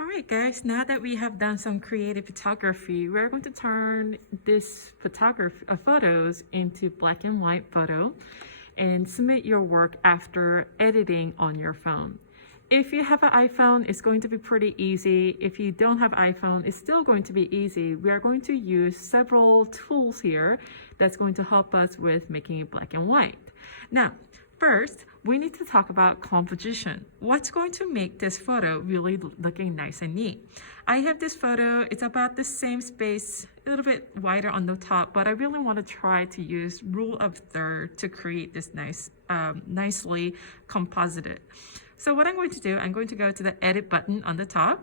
All right, guys, now that we have done some creative photography, we're going to turn this photos into black and white photo and submit your work after editing on your phone. If you have an iPhone, it's going to be pretty easy. If you don't have iPhone, it's still going to be easy. We are going to use several tools here that's going to help us with making it black and white. Now, first, we need to talk about composition. What's going to make this photo really looking nice and neat? I have this photo, it's about the same space, a little bit wider on the top, but I really want to try to use rule of third to create this nicely composited. So what I'm going to do, I'm going to go to the edit button on the top,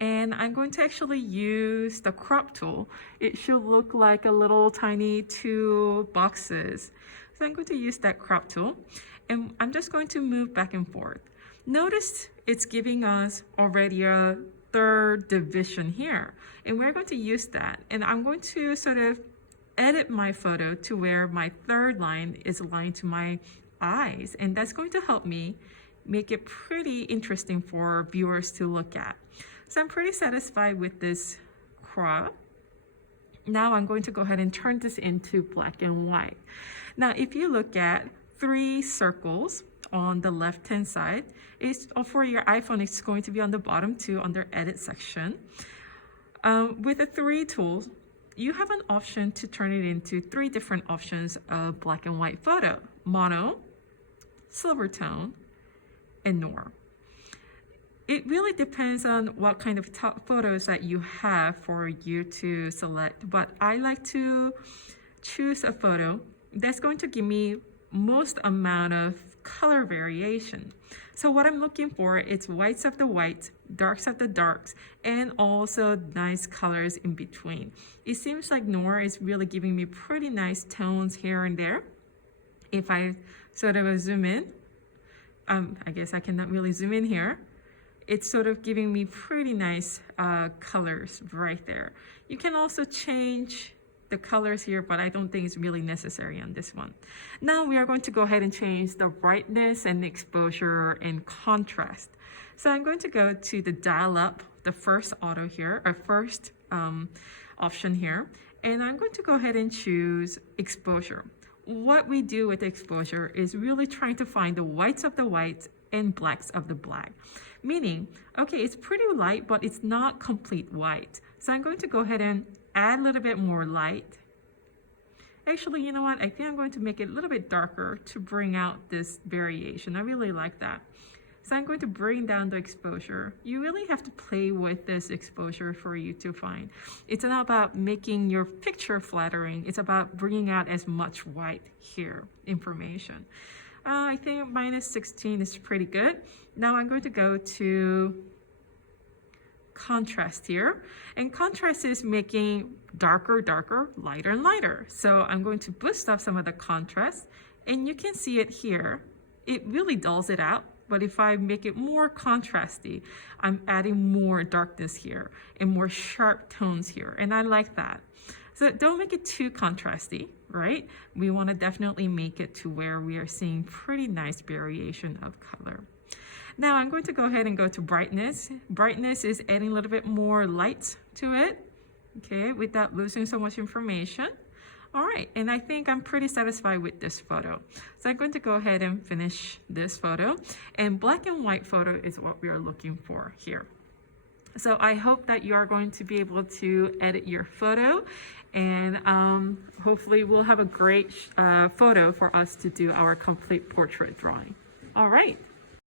and I'm going to actually use the crop tool. It should look like a little tiny two boxes. So I'm going to use that crop tool, and I'm just going to move back and forth. Notice it's giving us already a third division here, and we're going to use that. And I'm going to sort of edit my photo to where my third line is aligned to my eyes, and that's going to help me make it pretty interesting for viewers to look at. So I'm pretty satisfied with this crop. Now I'm going to go ahead and turn this into black and white. Now, if you look at three circles on the left-hand side, for your iPhone, it's going to be on the bottom too, under edit section. With the three tools, you have an option to turn it into three different options of black and white photo: mono, silver tone, and noir. It really depends on what kind of photos that you have for you to select, but I like to choose a photo that's going to give me most amount of color variation. So what I'm looking for is whites of the whites, darks of the darks, and also nice colors in between. It seems like noir is really giving me pretty nice tones here and there. If I sort of zoom in, I guess I cannot really zoom in here. It's sort of giving me pretty nice colors right there. You can also change the colors here, but I don't think it's really necessary on this one. Now we are going to go ahead and change the brightness and exposure and contrast. So I'm going to go to the dial up, the first auto here, or first option here, and I'm going to go ahead and choose exposure. What we do with exposure is really trying to find the whites of the whites and blacks of the black. Meaning, okay, it's pretty light, but it's not complete white. So I'm going to go ahead and add a little bit more light. Actually, you know what? I think I'm going to make it a little bit darker to bring out this variation. I really like that. So I'm going to bring down the exposure. You really have to play with this exposure for you to find. It's not about making your picture flattering. It's about bringing out as much white here, information. I think -16 is pretty good. Now I'm going to go to contrast here. And contrast is making darker, darker, lighter, and lighter. So I'm going to boost up some of the contrast. And you can see it here. It really dulls it out. But if I make it more contrasty, I'm adding more darkness here and more sharp tones here. And I like that. So don't make it too contrasty, right? We want to definitely make it to where we are seeing pretty nice variation of color. Now I'm going to go ahead and go to brightness. Brightness is adding a little bit more light to it, okay, without losing so much information. All right, and I think I'm pretty satisfied with this photo. So I'm going to go ahead and finish this photo. And black and white photo is what we are looking for here. So I hope that you are going to be able to edit your photo, and hopefully we'll have a great photo for us to do our complete portrait drawing. All right.